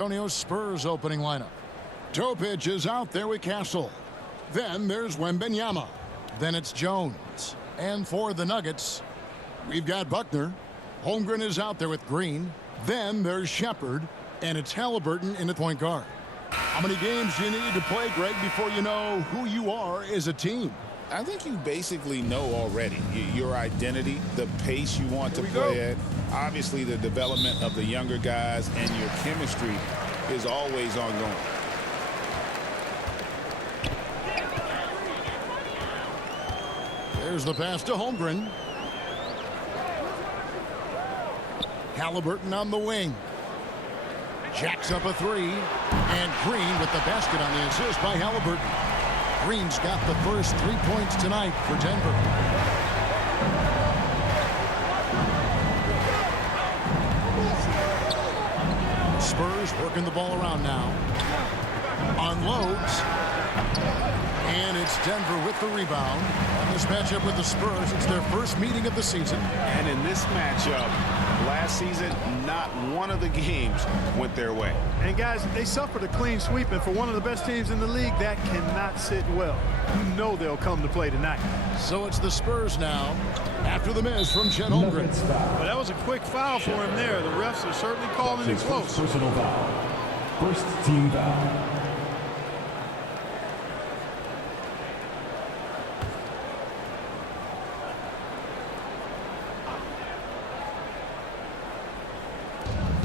Antonio Spurs opening lineup. Topic is out there with Castle. Then there's Wembanyama. Then it's Jones. And for the Nuggets, we've got Buckner. Holmgren is out there with Green. Then there's Shepard. And it's Halliburton in the point guard. How many games do you need to play, Greg, before you know who you are as a team? I think you basically know already your identity, the pace you want to play at, obviously the development of the younger guys, and your chemistry is always ongoing. There's the pass to Holmgren. Halliburton on the wing. Jacks up a three. And Green with the basket on the assist by Halliburton. Green's got the first 3 points tonight for Denver. Spurs working the ball around now. Unloads. And it's Denver with the rebound. On this matchup with the Spurs, it's their first meeting of the season. And in this matchup, last season, not one of the games went their way. And guys, they suffered a clean sweep, and for one of the best teams in the league, that cannot sit well. You know they'll come to play tonight. So it's the Spurs now, after the miss from Chet Holmgren. But that was a quick foul for him there. The refs are certainly calling it close. Personal foul. First team foul.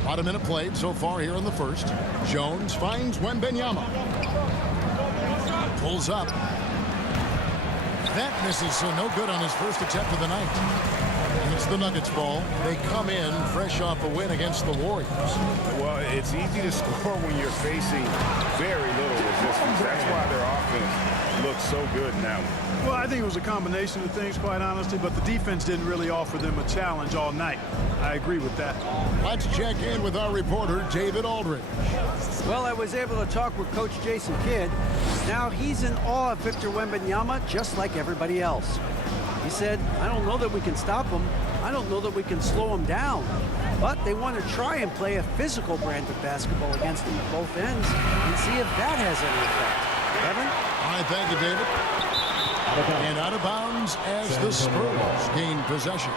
About a minute played so far here in the first. Jones finds Wembanyama. Pulls up. That misses, so no good on his first attempt of the night. And it's the Nuggets ball. They come in fresh off a win against the Warriors. Well, it's easy to score when you're facing very little resistance. That's why their offense looks so good now. Well, I think it was a combination of things, quite honestly, but the defense didn't really offer them a challenge all night. I agree with that. Let's check in with our reporter, David Aldridge. Well, I was able to talk with Coach Jason Kidd. Now he's in awe of Victor Wembanyama, just like everybody else. He said, I don't know that we can stop him. I don't know that we can slow him down. But they want to try and play a physical brand of basketball against him at both ends and see if that has any effect. Evan? All right, thank you, David. And out of bounds as the Spurs gain possession.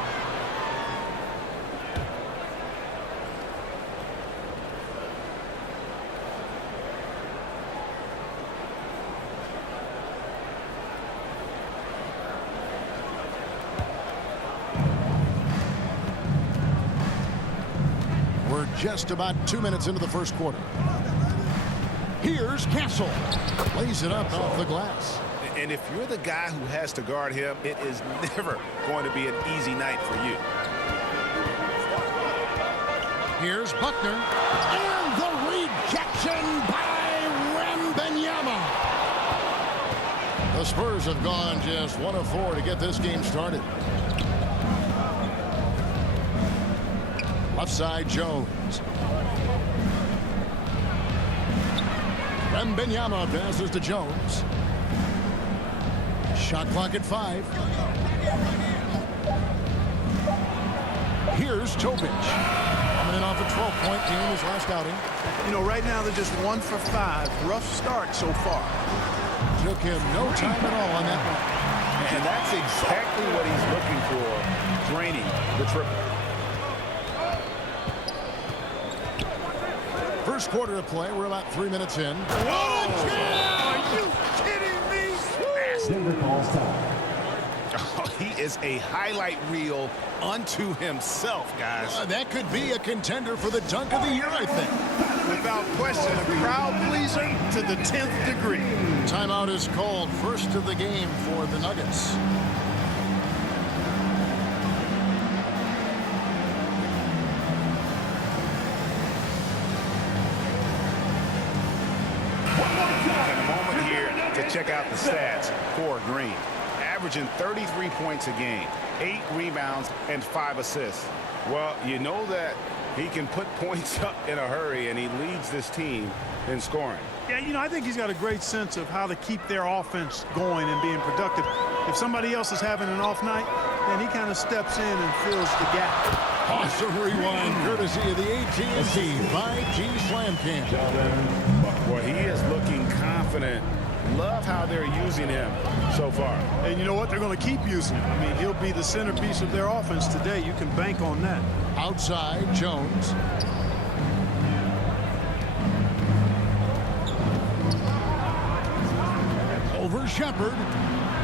We're just about 2 minutes into the first quarter. Here's Castle. Lays it up off the glass. And if you're the guy who has to guard him, it is never going to be an easy night for you. Here's Buckner. And the rejection by Wembanyama. The Spurs have gone just 1 of 4 to get this game started. Left side, Jones. Wembanyama passes to Jones. Shot clock at 5. Here's Topic. Coming in off a 12-point game his last outing. You know, right now they're just 1 for 5. Rough start so far. Took him no time at all on that one. And that's exactly what he's looking for, draining the triple. First quarter of play, we're about 3 minutes in. Are you kidding me? Denver calls time. Oh, he is a highlight reel unto himself, guys. That could be a contender for the dunk of the year, I think. Without question, a crowd pleaser to the 10th degree. Timeout is called. First of the game for the Nuggets. And a moment here to check out the stats for Green. Averaging 33 points a game, 8 rebounds, and 5 assists. Well, you know that he can put points up in a hurry, and he leads this team in scoring. Yeah, you know, I think he's got a great sense of how to keep their offense going and being productive. If somebody else is having an off night, then he kind of steps in and fills the gap. Awesome rewind, courtesy of the AT&T 5G Slam Cam. Well, he is looking confident. Love how they're using him so far. And you know what? They're going to keep using him. I mean, he'll be the centerpiece of their offense today. You can bank on that. Outside, Jones. Over Shepard.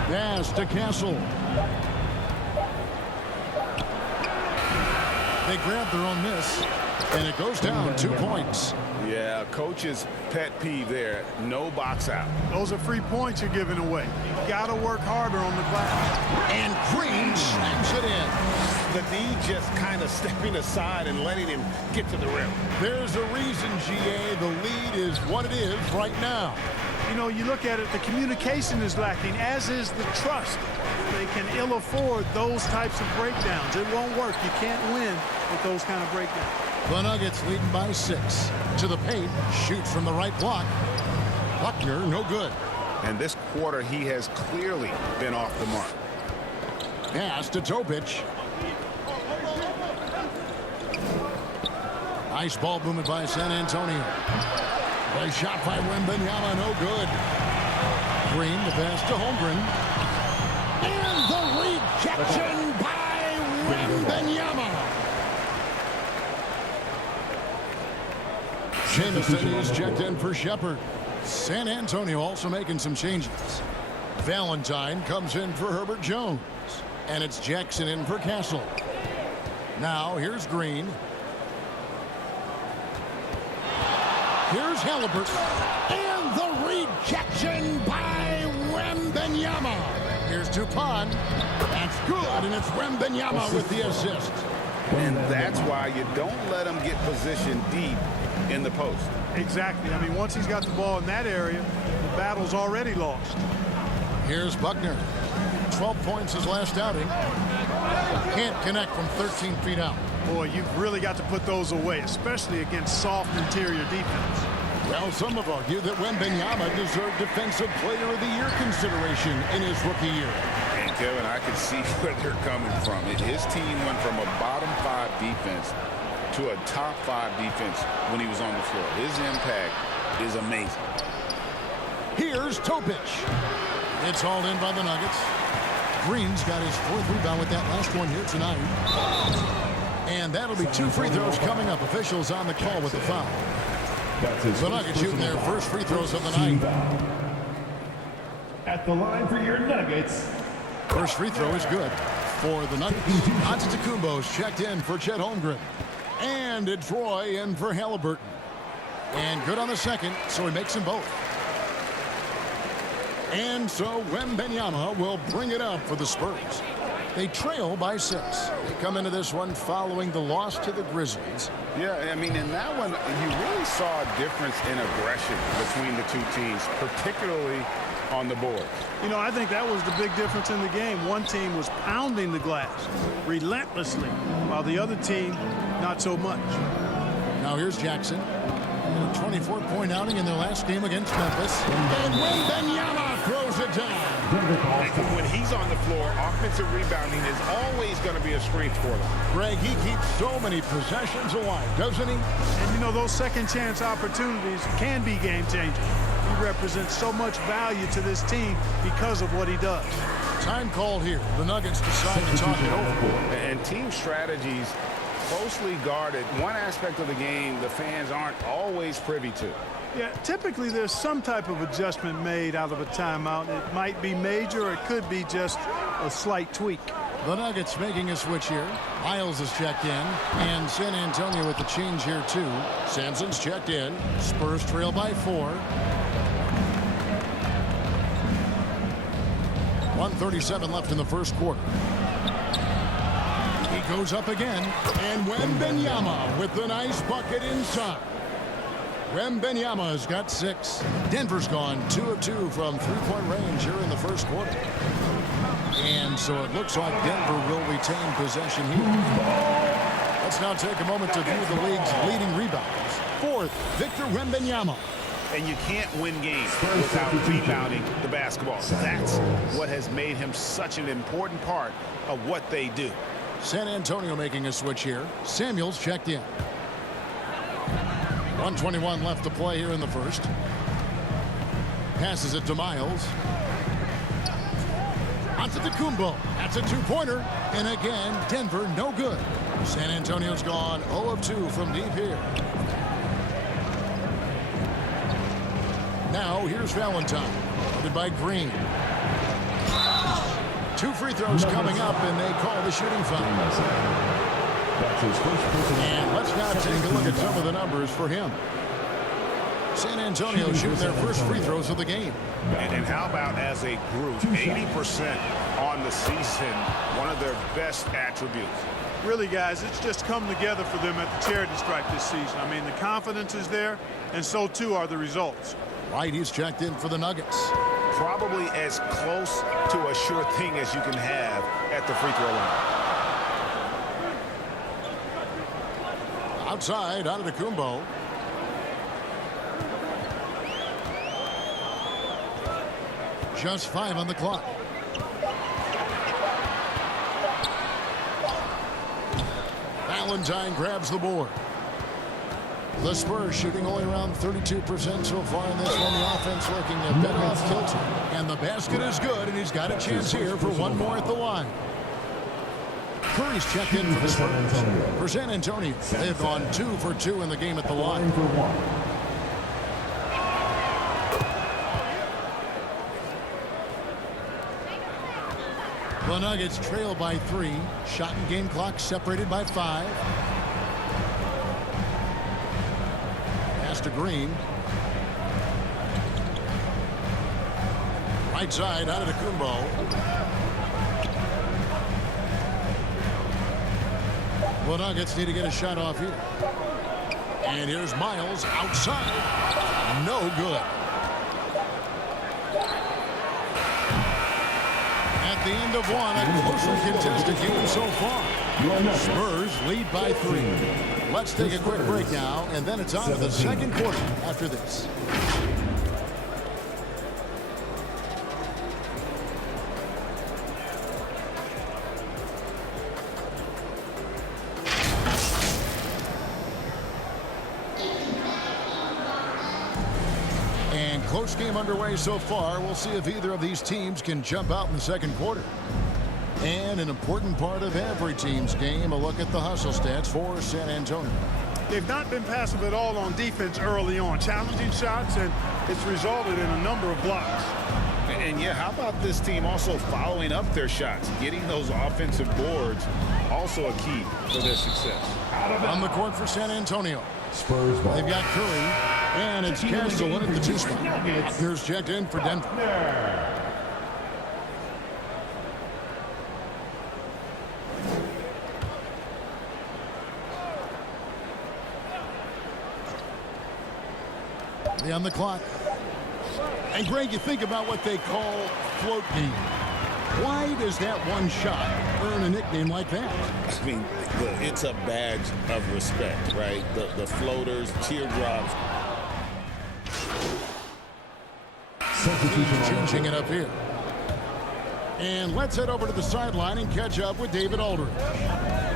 Pass to Castle. They grab their own miss, and it goes down 2 points. Yeah, coach's pet peeve there. No box out. Those are free points you're giving away. You got to work harder on the glass. And Green slams it in. The D just kind of stepping aside and letting him get to the rim. There's a reason, GA, the lead is what it is right now. You know, you look at it, the communication is lacking, as is the trust. They can ill afford those types of breakdowns. It won't work. You can't win with those kind of breakdowns. The Nuggets leading by 6. To the paint, shoots from the right block. Buckner, no good. And this quarter, he has clearly been off the mark. Pass to Topic. Nice ball movement by San Antonio. A shot by Wembanyama, no good. Green, the pass to Holmgren. And the rejection by Wembanyama. Jamison is checked in for Shepard. San Antonio also making some changes. Valentine comes in for Herbert Jones. And it's Jackson in for Castle. Now here's Green. Here's Halliburton. And the rejection by Wembanyama. Here's Dupont. That's good, and it's Wembanyama with the assist. And that's why you don't let him get positioned deep in the post. Exactly. I mean, once he's got the ball in that area, the battle's already lost. Here's Buckner. 12 points his last outing. Can't connect from 13 feet out. Boy, you've really got to put those away, especially against soft interior defense. Well, some have argued that Wembanyama deserved Defensive Player of the Year consideration in his rookie year. And Kevin, I can see where they're coming from. His team went from a bottom 5 defense to a top 5 defense when he was on the floor. His impact is amazing. Here's Topic. It's hauled in by the Nuggets. Green's got his 4th rebound with that last one here tonight. And that'll be 2 free throws coming up. Officials on the call with the foul. The Nuggets shooting their first free throws of the night. At the line for your Nuggets. First free throw is good for the Nuggets. Antetokounmpo's checked in for Chet Holmgren. And it's Roy in for Halliburton. And good on the second, so he makes them both. And so Wembanyama will bring it up for the Spurs. They trail by 6. They come into this one following the loss to the Grizzlies. Yeah, I mean, in that one, you really saw a difference in aggression between the two teams, particularly on the board. You know, I think that was the big difference in the game. One team was pounding the glass relentlessly, while the other team, not so much. Now here's Jackson. A 24-point outing in their last game against Memphis. And Wembanyama throws it down. When he's on the floor, offensive rebounding is always going to be a strength for them. Greg, he keeps so many possessions alive, doesn't he? And, you know, those second chance opportunities can be game changers. He represents so much value to this team because of what he does. Time called here. The Nuggets decide to talk it over. And team strategies closely guarded. One aspect of the game the fans aren't always privy to. Yeah, typically there's some type of adjustment made out of a timeout. It might be major, or it could be just a slight tweak. The Nuggets making a switch here. Miles is checked in, and San Antonio with the change here too. Sampson's checked in. Spurs trail by 4. 1:37 left in the first quarter. He goes up again, and Wembanyama with the nice bucket inside. Wembanyama has got 6. Denver's gone 2 of 2 from 3-point range here in the first quarter. And so it looks like Denver will retain possession here. Let's now take a moment to view the league's leading rebounds. 4th, Victor Wembanyama. And you can't win games without rebounding the basketball. That's what has made him such an important part of what they do. San Antonio making a switch here. Samuels checked in. 1:21 left to play here in the first. Passes it to Miles. Onto Kumbo. That's a two-pointer. And again, Denver no good. San Antonio's gone 0 of 2 from deep here. Now here's Valentine. Guarded by Green. 2 free throws coming up, and they call the shooting foul. And let's now take a look at some of the numbers for him. San Antonio shooting their first free throws of the game. And how about as a group, 80% on the season, one of their best attributes. Really, guys, it's just come together for them at the charity stripe this season. I mean, the confidence is there, and so too are the results. White, he's checked in for the Nuggets. Probably as close to a sure thing as you can have at the free throw line. Outside, out of Kumbo. Just 5 on the clock. Valentine grabs the board. The Spurs shooting only around 32% so far in this one. The offense looking a bit off kilter. And the basket is good, and he's got a chance here for one more at the line. Curry's checked in for the Spurs. For San Antonio, they've gone 2 for 2 in the game at the line. The Nuggets trail by 3. Shot and game clock separated by 5. Pass to Green. Right side out of Kumbo. The Nuggets need to get a shot off here. And here's Miles outside. No good. At the end of one, a closely contested game so far. Spurs lead by 3. Let's take a quick break now, and then it's on to the second quarter after this. Close game underway so far. We'll see if either of these teams can jump out in the second quarter. And an important part of every team's game, a look at the hustle stats for San Antonio. They've not been passive at all on defense early on. Challenging shots, and it's resulted in a number of blocks. And yeah, how about this team also following up their shots? Getting those offensive boards, also a key for their success. On the court for San Antonio. Spurs ball. They've got Curry, and it's Castellan at the 2 spot. There's checked in for Denver. They on the clock. And Greg, you think about what they call float game. Why does that one shot earn a nickname like that? I mean, it's a badge of respect, right? The floaters, teardrops. Changing it up here. And let's head over to the sideline and catch up with David Aldridge.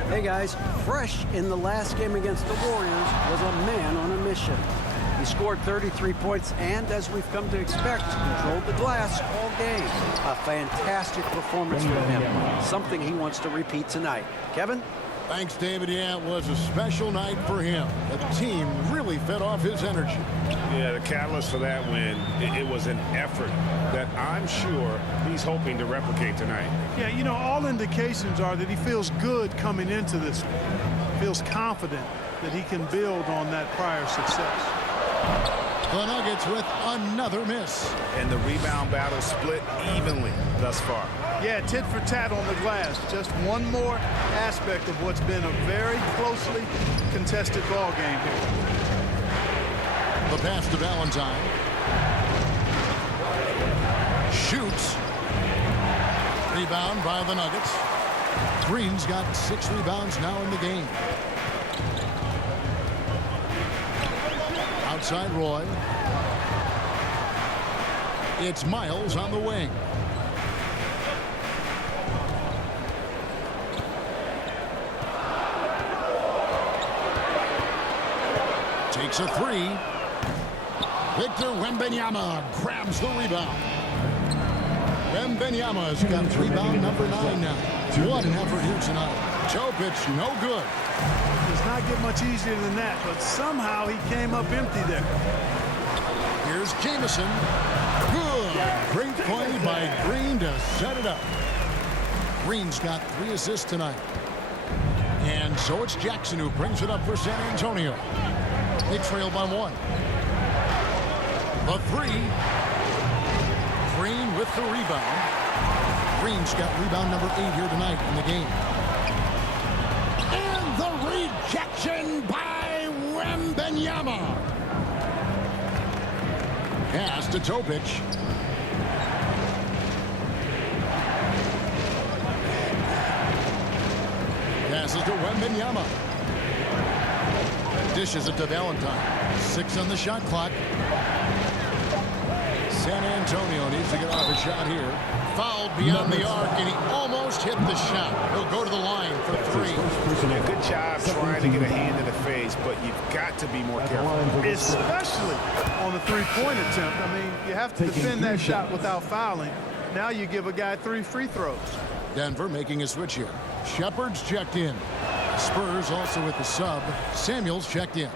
Hey guys, fresh in the last game against the Warriors was a man on a mission. He scored 33 points and, as we've come to expect, controlled the glass all game. A fantastic performance from him. Something he wants to repeat tonight. Kevin? Thanks, David. Yeah, it was a special night for him. The team really fed off his energy. Yeah, the catalyst for that win, it was an effort that I'm sure he's hoping to replicate tonight. Yeah, you know, all indications are that he feels good coming into this one. Feels confident that he can build on that prior success. The Nuggets with another miss. And the rebound battle split evenly thus far. Yeah, tit for tat on the glass. Just one more aspect of what's been a very closely contested ball game here. The pass to Valentine. Shoots. Rebound by the Nuggets. Green's got 6 rebounds now in the game. Outside Roy. It's Miles on the wing. Takes a three. Victor Wembanyama grabs the rebound. Wembanyama's got rebound number 9 now. What an effort here tonight. Topic, no good. Does not get much easier than that, but somehow he came up empty there. Here's Jamison. Good. Great play by Green to set it up. Green's got 3 assists tonight. And so it's Jackson who brings it up for San Antonio. They trail by 1. The 3. Green with the rebound. Green's got rebound number 8 here tonight in the game. And the rejection by Wembanyama. Pass to Topic. Passes to Wembanyama. Dishes it to Valentine. 6 on the shot clock. San Antonio needs to get off a shot here. Fouled beyond the arc, and he almost hit the shot. He'll go to the line for 3. Yeah, good job trying to get a hand in the face, but you've got to be more careful. Especially on the three-point attempt. I mean, you have to defend that shot without fouling. Now you give a guy 3 free throws. Denver making a switch here. Shepard's checked in. Spurs also with the sub. Samuels checked in.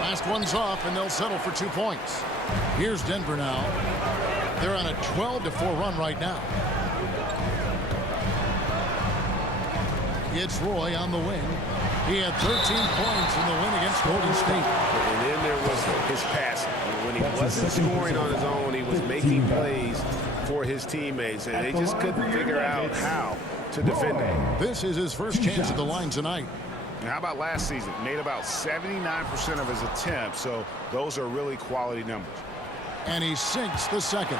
Last one's off, and they'll settle for 2 points. Here's Denver now. They're on a 12-4 run right now. It's Roy on the wing. He had 13 points in the win against Golden State. And then there was his passing. When he wasn't scoring on his own, he was making plays for his teammates, and they just couldn't figure out how to defend him. This is his first chance at the line tonight. And how about last season? Made about 79% of his attempts, so those are really quality numbers. And he sinks the second.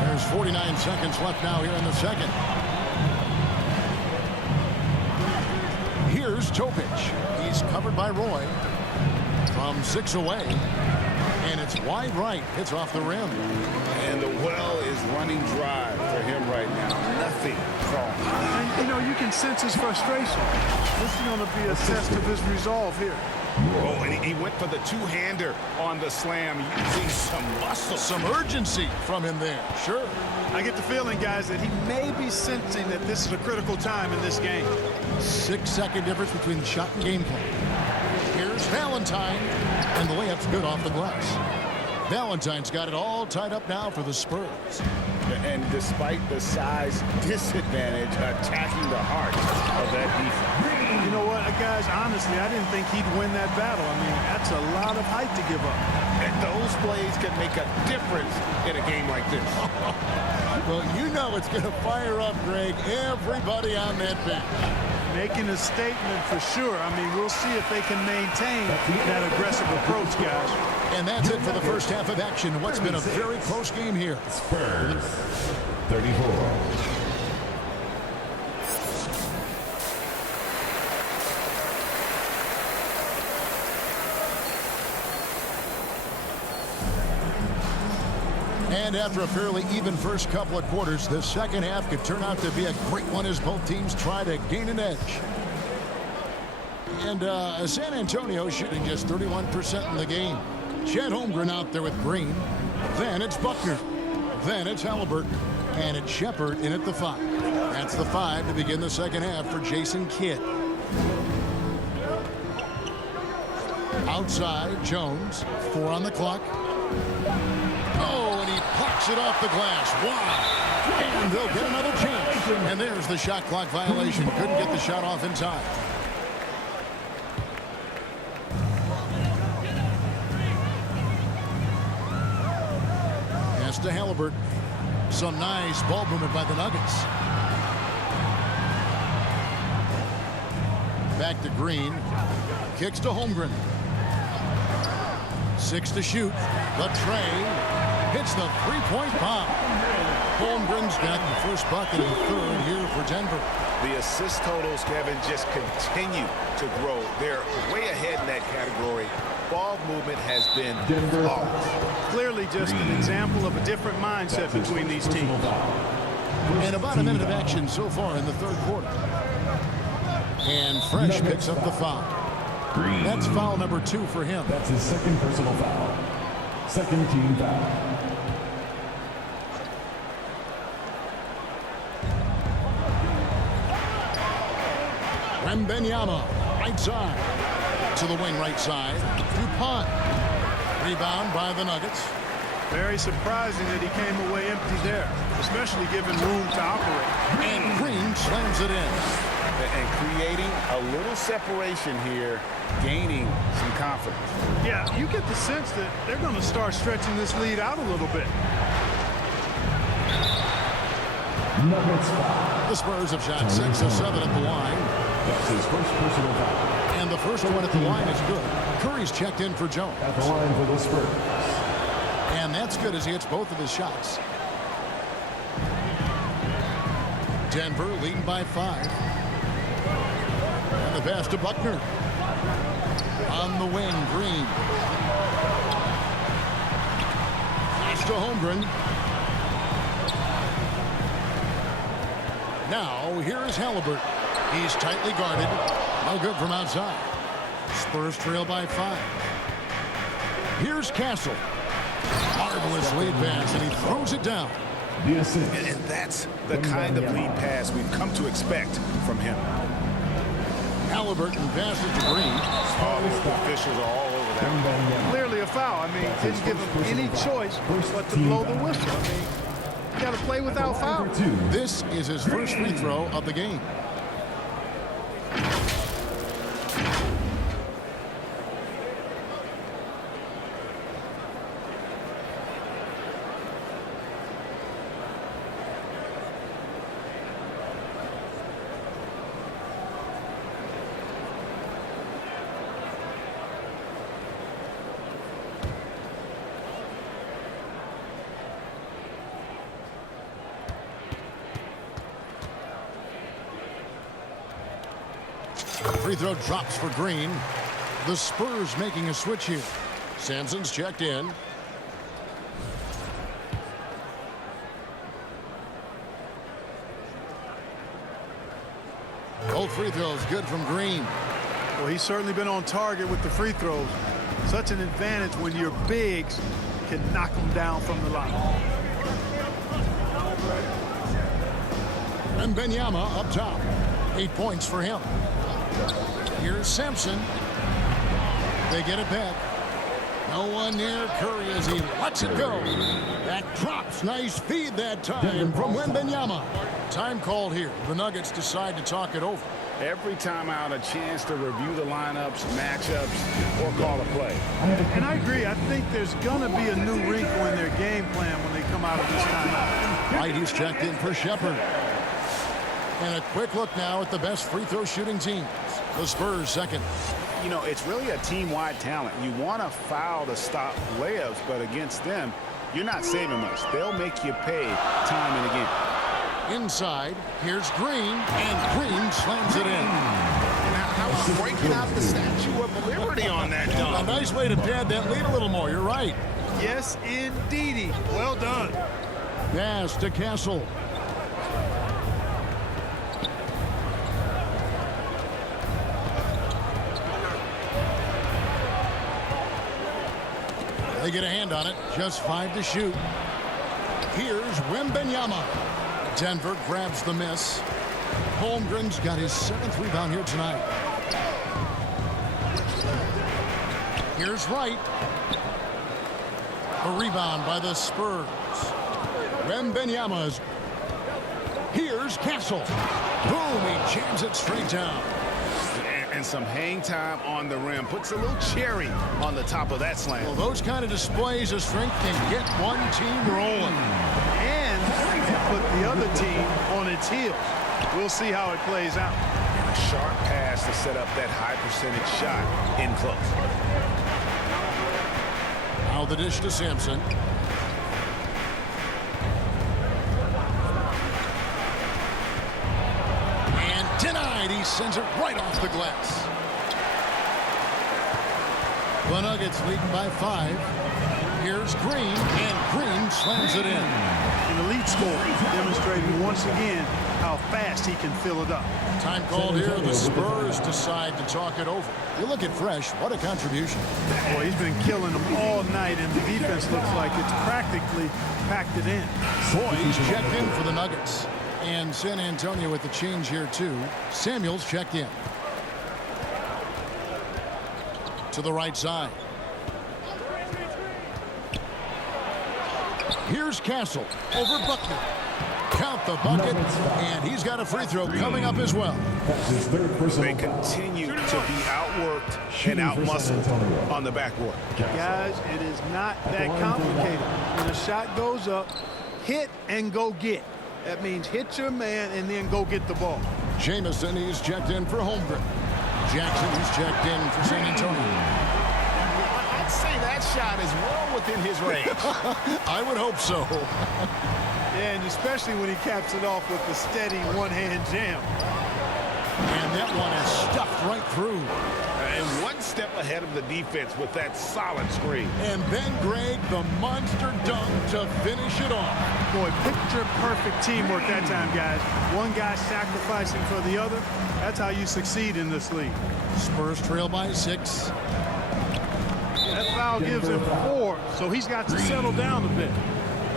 There's 49 seconds left now here in the second. Here's Topic. He's covered by Roy. From 6 away. And it's wide right. Hits off the rim. And the well is running dry for him right now. Nothing crawling. And, you know, you can sense his frustration. This is going to be a test of his resolve here. Oh, and he went for the two-hander on the slam, using some muscle. Some urgency from him there. Sure. I get the feeling, guys, that he may be sensing that this is a critical time in this game. 6-second difference between shot and game plan. Here's Valentine. And the layup's good off the glass. Valentine's got it all tied up now for the Spurs. And despite the size disadvantage, attacking the heart of that defense. You know what, guys, honestly, I didn't think he'd win that battle. I mean, that's a lot of height to give up. And those plays can make a difference in a game like this. Well, you know it's going to fire up, Greg, everybody on that bench. Making a statement for sure. I mean, we'll see if they can maintain that aggressive approach, guys. And that's it for the first half of action. What's been a very close game here. Spurs 34. And after a fairly even first couple of quarters, the second half could turn out to be a great one as both teams try to gain an edge. And San Antonio shooting just 31% in the game. Chet Holmgren out there with Green. Then it's Buckner. Then it's Halliburton. And it's Shepard in at the 5. That's the 5 to begin the second half for Jason Kidd. Outside, Jones. 4 on the clock. Oh, and he pucks it off the glass. Wow. And they'll get another chance. And there's the shot clock violation. Couldn't get the shot off in time. Pass to Halliburton. Some nice ball movement by the Nuggets. Back to Green. Kicks to Holmgren. 6 to shoot. The tray. Hits the three-point bomb. Holmgren's got the first bucket and the third here for Denver. The assist totals, Kevin, just continue to grow. They're way ahead in that category. Ball movement has been flawless. Clearly just an example of a different mindset between these teams. And about a minute of action so far in the third quarter. And Fresh picks up the foul. Green. That's foul number 2 for him. That's his second personal foul. Second team foul. Wembanyama, right side. To the wing right side. DuPont. Rebound by the Nuggets. Very surprising that he came away empty there, especially given room to operate. And Green slams it in. And creating a little separation here, gaining some confidence. Yeah, you get the sense that they're going to start stretching this lead out a little bit. Nuggets foul. The Spurs have shot 6 of 7 at the line. That's his first personal foul. And the first one at the line is good. Curry's checked in for Jones. At the line for the Spurs. And that's good as he hits both of his shots. Denver leading by 5. And the pass to Buckner. On the wing, Green. Pass to Holmgren. Now, here is Halliburton. He's tightly guarded. No good from outside. Spurs trail by 5. Here's Castle. Marvelous lead pass, and he throws it down. The assist. And that's the kind of lead pass we've come to expect from him. Halliburton passes to Green. Oh, the officials are all over that. Clearly a foul. I mean, didn't give him any choice but to blow the whistle. I mean, you got to play without foul. This is his first free throw of the game. Free throw drops for Green. The Spurs making a switch here. Sampson's checked in. Both free throws good from Green. Well, he's certainly been on target with the free throws. Such an advantage when your bigs can knock them down from the line. And Wembanyama up top. 8 points for him. Here's Sampson. They get it back. No one near Curry as he lets it go. That drops. Nice feed that time from Wembanyama. Time called here. The Nuggets decide to talk it over. Every time out, a chance to review the lineups, matchups, or call a play. And I agree. I think there's going to be a new wrinkle in their game plan when they come out of this timeout. White is checked in for Shepherd. And a quick look now at the best free throw shooting teams. The Spurs second. You know, it's really a team-wide talent. You want to foul to stop layups, but against them, you're not saving much. They'll make you pay time and again. Inside, here's Green, and Green slams it in. Now, how about breaking out the Statue of Liberty on that A dunk? nice way to pad that lead a little more. You're right. Yes, indeedy. Well done. Pass to Castle. They get a hand on it. Just 5 to shoot. Here's Wembanyama. Denver grabs the miss. Holmgren's got his 7th rebound here tonight. Here's Wright. A rebound by the Spurs. Wembanyama's. Here's Castle. Boom, he jams it straight down. And some hang time on the rim. Puts a little cherry on the top of that slam. Well, those kind of displays of strength can get one team rolling. And put the other team on its heels. We'll see how it plays out. And a sharp pass to set up that high percentage shot in close. Now the dish to Sampson. And denied. He sends it right off the glass. The Nuggets leading by 5. Here's Green, and Green slams it in. An elite scorer, demonstrating once again how fast he can fill it up. Time called here. The Spurs decide to talk it over. You look at Fresh, what a contribution. Boy, he's been killing them all night, and the defense looks like it's practically packed it in. Boy's checked in for the Nuggets. And San Antonio with the change here, too. Samuels checked in. To the right side. Here's Castle over Buckner. Count the bucket, and he's got a free throw coming up as well. That's his third They personal foul. continue to be outworked and outmuscled on the backboard. Guys, it is not that complicated. When a shot goes up, hit and go get. That means hit your man and then go get the ball. Jamison, he's checked in for Holmgren. Jackson, he's checked in for San Antonio. I'd say that shot is well within his range. I would hope so. Yeah, and especially when he caps it off with the steady one-hand jam. And that one is stuffed right through. And one step ahead of the defense with that solid screen. And then Greg, the monster dunk to finish it off. Boy, picture-perfect teamwork that time, guys. One guy sacrificing for the other. That's how you succeed in this league. Spurs trail by 6. That foul gives him 4, so he's got to settle down a bit.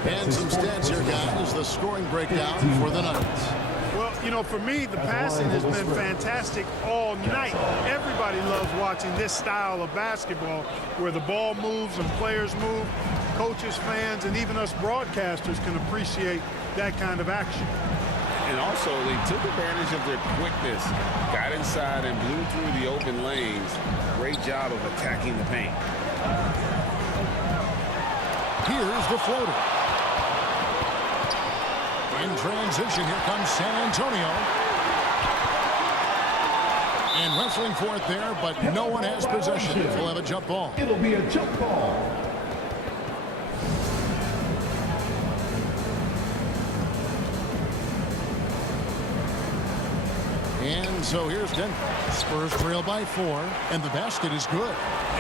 And some stats here, guys. The scoring breakdown for the Nuggets. Well, you know, for me, the passing has been fantastic all night. Everybody loves watching this style of basketball where the ball moves and players move. Coaches, fans, and even us broadcasters can appreciate that kind of action. And also, they took advantage of their quickness, got inside and blew through the open lanes. Great job of attacking the paint. Here's the floater. In transition, here comes San Antonio. And wrestling for it there, but no one has possession. We'll have a jump ball. It'll be a jump ball. And so here's Denver. Spurs trail by 4, and the basket is good.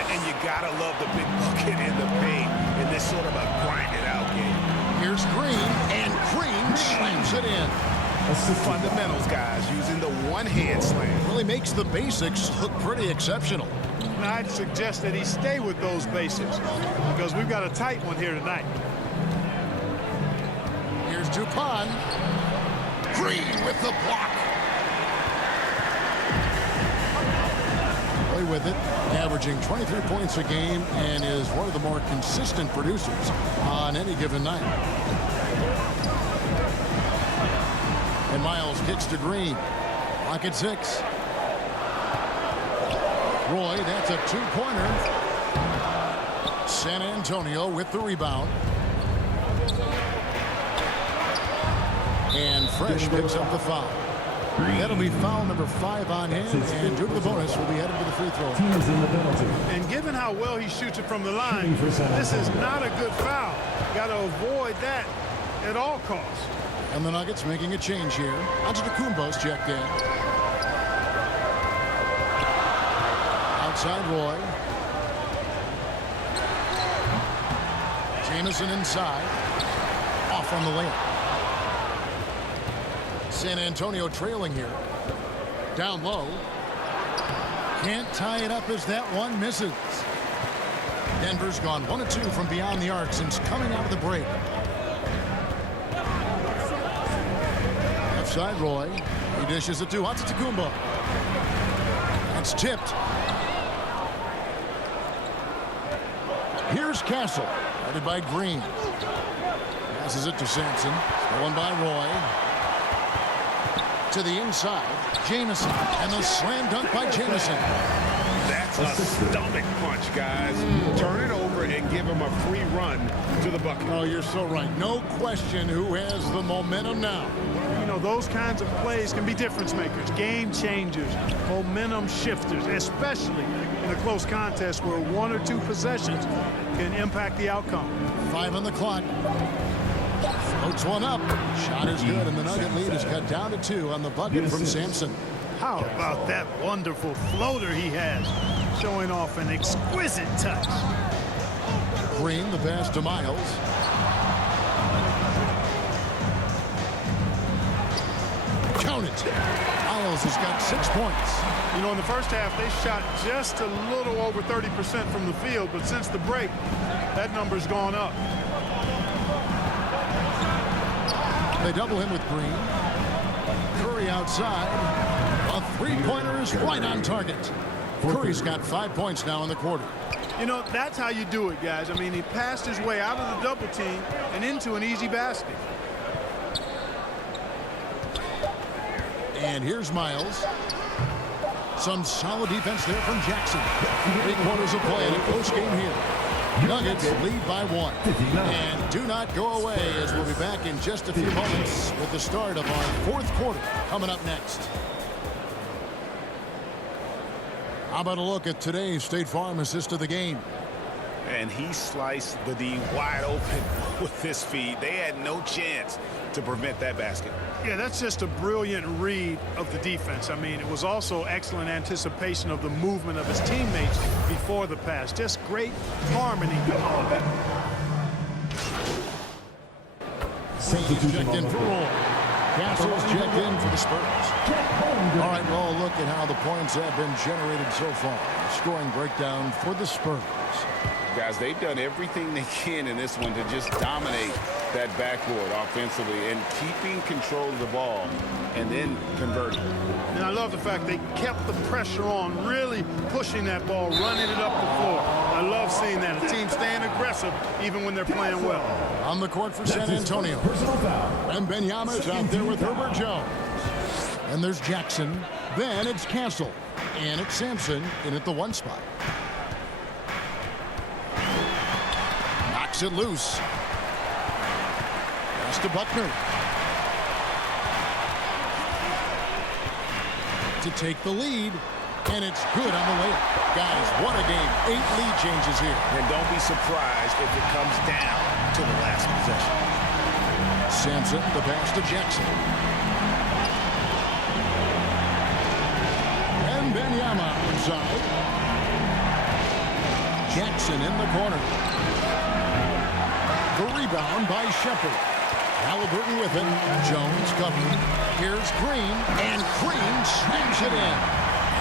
And you gotta love the big bucket in the paint in this sort of a grind-it-out game. Here's Green, and Green slams it in. Fundamentals, guys, using the one-hand slam. Really makes the basics look pretty exceptional. And I'd suggest that he stay with those basics because we've got a tight one here tonight. Here's Dupont. Green with the block. Play with it, averaging 23 points a game and is one of the more consistent producers on any given night. And Miles kicks to Green. Rocket 6. Roy, that's a 2-pointer. San Antonio with the rebound. And Fresh picks up the foul. That'll be foul number 5 on him, and due to the bonus, will be headed to the free throw. Teams in the penalty. And given how well he shoots it from the line, this is not a good foul. Got to avoid that at all costs. And the Nuggets making a change here. Antetokounmpo's checked in. Outside Roy. Jamison inside. Off on the layup. San Antonio trailing here. Down low. Can't tie it up as that one misses. Denver's gone 1 of 2 from beyond the arc since coming out of the break. Left side Roy. He dishes it to Antetokounmpo. That's tipped. Here's Castle. Guarded by Green. Passes it to Sampson. Stolen by Roy. To the inside, Jamison, and the slam dunk by Jamison. That's a stomach punch, guys. Turn it over and give him a free run to the bucket. Oh, you're so right. No question who has the momentum now. You know, those kinds of plays can be difference makers, game changers, momentum shifters, especially in a close contest where 1 or 2 possessions can impact the outcome. 5 on the clock. Floats one up. Shot is good, and the Nugget lead is cut down to 2 on the bucket from Sampson. How about that wonderful floater he has, showing off an exquisite touch. Green, the pass to Miles. Count it. Miles has got 6 points. You know, in the first half, they shot just a little over 30% from the field, but since the break, that number's gone up. They double him with Green. Curry outside. A three-pointer is right on target. Curry's got 5 points now in the quarter. You know, that's how you do it, guys. I mean, he passed his way out of the double team and into an easy basket. And here's Miles. Some solid defense there from Jackson. 3 quarters of play in a close game here. Nuggets lead by 1. And do not go away, as we'll be back in just a few moments with the start of our 4th quarter coming up next. How about a look at today's State Farm assist of the game? And he sliced the D wide open with his feed. They had no chance to prevent that basket. Yeah, that's just a brilliant read of the defense. I mean, it was also excellent anticipation of the movement of his teammates before the pass. Just great harmony. Checked in for Roy. Castle's checked in for the Spurs. All right, well, look at how the points have been generated so far. Scoring breakdown for the Spurs. Guys, they've done everything they can in this one to just dominate that backboard offensively and keeping control of the ball and then converting. And I love the fact they kept the pressure on, really pushing that ball, running it up the floor. I love seeing that. A team staying aggressive even when they're playing well. On the court for San Antonio. Wembanyama is out there with Herbert Jones. And there's Jackson. Then it's Castle. And it's Sampson in at the 1 spot. Knocks it loose. Pass to Buckner. To take the lead. And it's good on the layup. Guys, what a game. 8 lead changes here. And don't be surprised if it comes down to the last possession. Sampson, the pass to Jackson. And Wembanyama inside. Jackson in the corner. The rebound by Shepherd. Halliburton with it. Jones covering. Here's Green. And Green slams it in.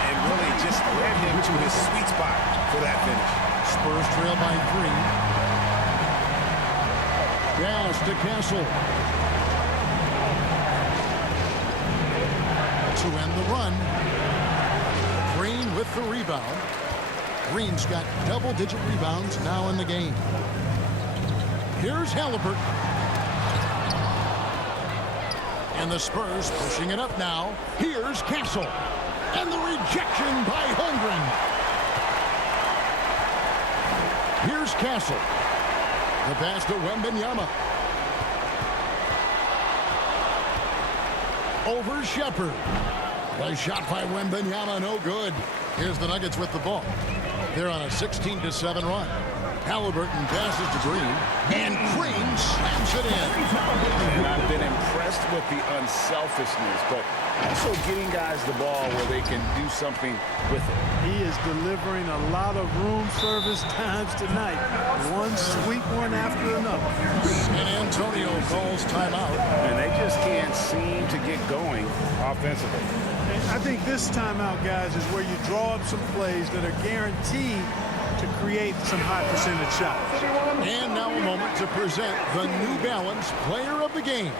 And really just led him to his sweet spot for that finish. Spurs trail by 3. Pass to Castle. To end the run. Green with the rebound. Green's got double-digit rebounds now in the game. Here's Halliburton. And the Spurs pushing it up now. Here's Castle. And the rejection by Holmgren. Here's Castle. The pass to Wembanyama. Over Shepherd. The shot by Wembanyama, no good. Here's the Nuggets with the ball. They're on a 16-7 run. Halliburton passes to Green, and Green slams it in. And I've been impressed with the unselfishness, but also getting guys the ball where they can do something with it. He is delivering a lot of room service times tonight. One sweet one after another. San Antonio calls timeout. And they just can't seem to get going offensively. And I think this timeout, guys, is where you draw up some plays that are guaranteed to create some high percentage shots. And now a moment to present the New Balance Player of the Game.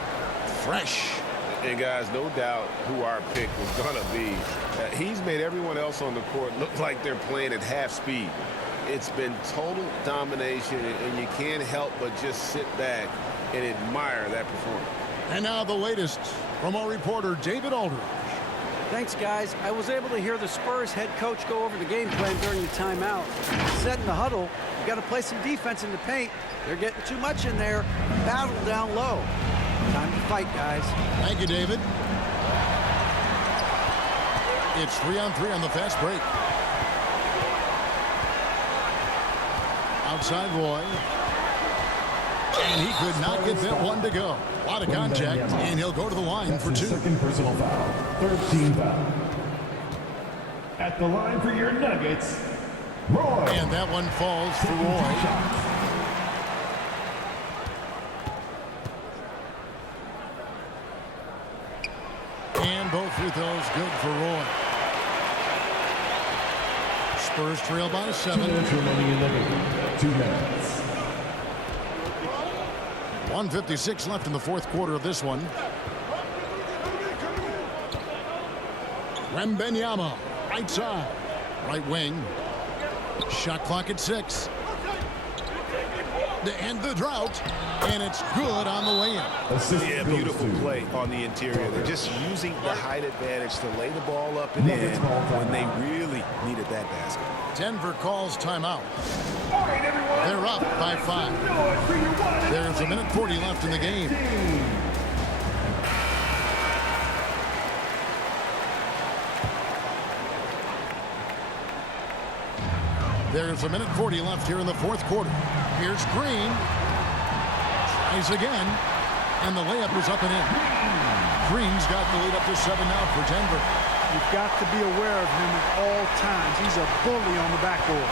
Fresh. And guys, no doubt who our pick was going to be. He's made everyone else on the court look like they're playing at half speed. It's been total domination, and you can't help but just sit back and admire that performance. And now the latest from our reporter, David Aldridge. Thanks, guys. I was able to hear the Spurs head coach go over the game plan during the timeout. He said in the huddle, you got to play some defense in the paint. They're getting too much in there. Battle down low. Time to fight, guys. Thank you, David. It's 3-on-3 on the fast break. Outside Roy. And he could not get that one to go. A lot of contact, and he'll go to the line for 2. Second personal foul. 13 foul. At the line for your Nuggets, Roy. And that one falls for Roy. those good for Roy. Spurs trail by 7. 2 minutes remaining in the game. 2 minutes. 1:56 left in the fourth quarter of this one. Wembanyama, right side, right wing. Shot clock at 6. To end the drought, and it's good on the way in. Yeah, beautiful play on the interior. They're just using the height advantage to lay the ball up and in when they really needed that basket. Denver calls timeout. They're up by 5. There's 1:40 left in the game. There's 1:40 left here in the fourth quarter. Here's Green. Tries again. And the layup is up and in. Green's got the lead up to 7 now for Denver. You've got to be aware of him at all times. He's a bully on the backboard.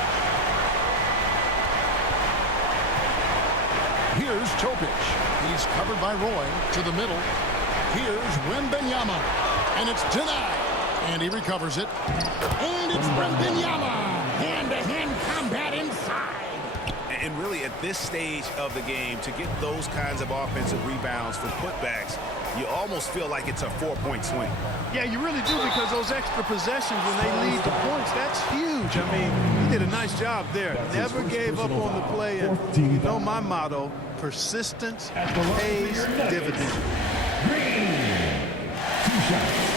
Here's Topic. He's covered by Roy to the middle. Here's Wembanyama. And it's denied. And he recovers it. And it's Wembanyama. Hand-to-hand combat inside. And really, at this stage of the game, to get those kinds of offensive rebounds for putbacks, you almost feel like it's a 4-point swing. Yeah, you really do, because those extra possessions when they lead to points, that's huge. I mean, he did a nice job there. Never gave up on the play. And you know my motto, persistence pays dividends. Green. 2 shots.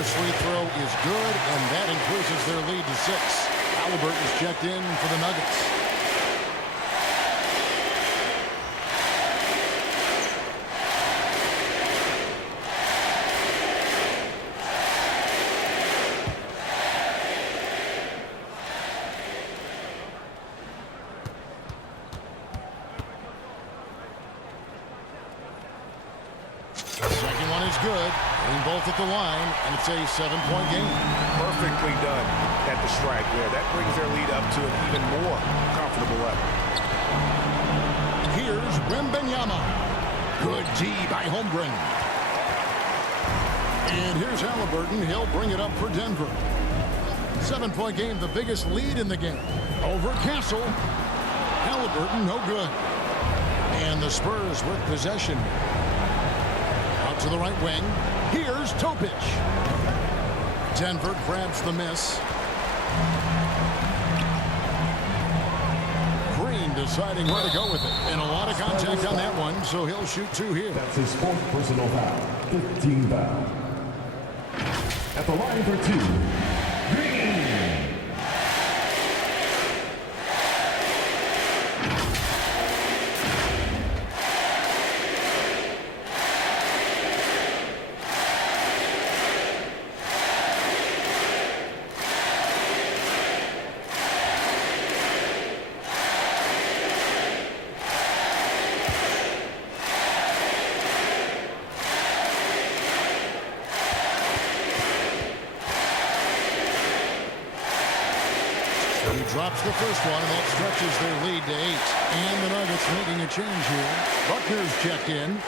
Free throw is good, and that increases their lead to 6. Halliburton's checked in for the Nuggets. Second one is good. Hitting both at the line, and it's a 7-point game. Perfectly done at the strike there. That brings their lead up to an even more comfortable level. Here's Wembanyama. Good D by Holmgren. And here's Halliburton. He'll bring it up for Denver. 7-point game, the biggest lead in the game. Over Castle. Halliburton, no good. And the Spurs with possession. Out to the right wing. Here's Topic. Denver grabs the miss. Green deciding where to go with it. And a lot of contact on that one, so he'll shoot 2 here. That's his 4th personal foul. 15 foul. At the line for 2. Green. He drops the first one, and that stretches their lead to 8. And the Nuggets making a change here. Buckner's checked in.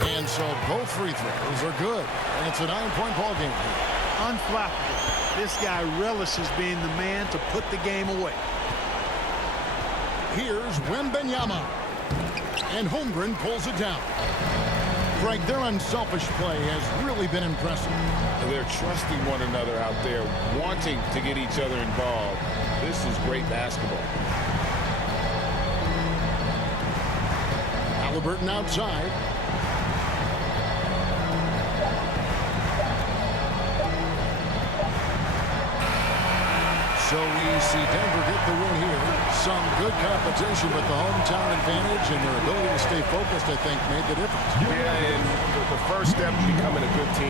And so both free throws are good. And it's a 9-point ball game here. Unflappable. This guy relishes being the man to put the game away. Here's Wembanyama. And Holmgren pulls it down. Greg, their unselfish play has really been impressive. They're trusting one another out there, wanting to get each other involved. This is great basketball. Halliburton outside. So we see Denver get the win here. Some good competition, but the hometown advantage and their ability to stay focused, I think, made the difference. Yeah, and the first step to becoming a good team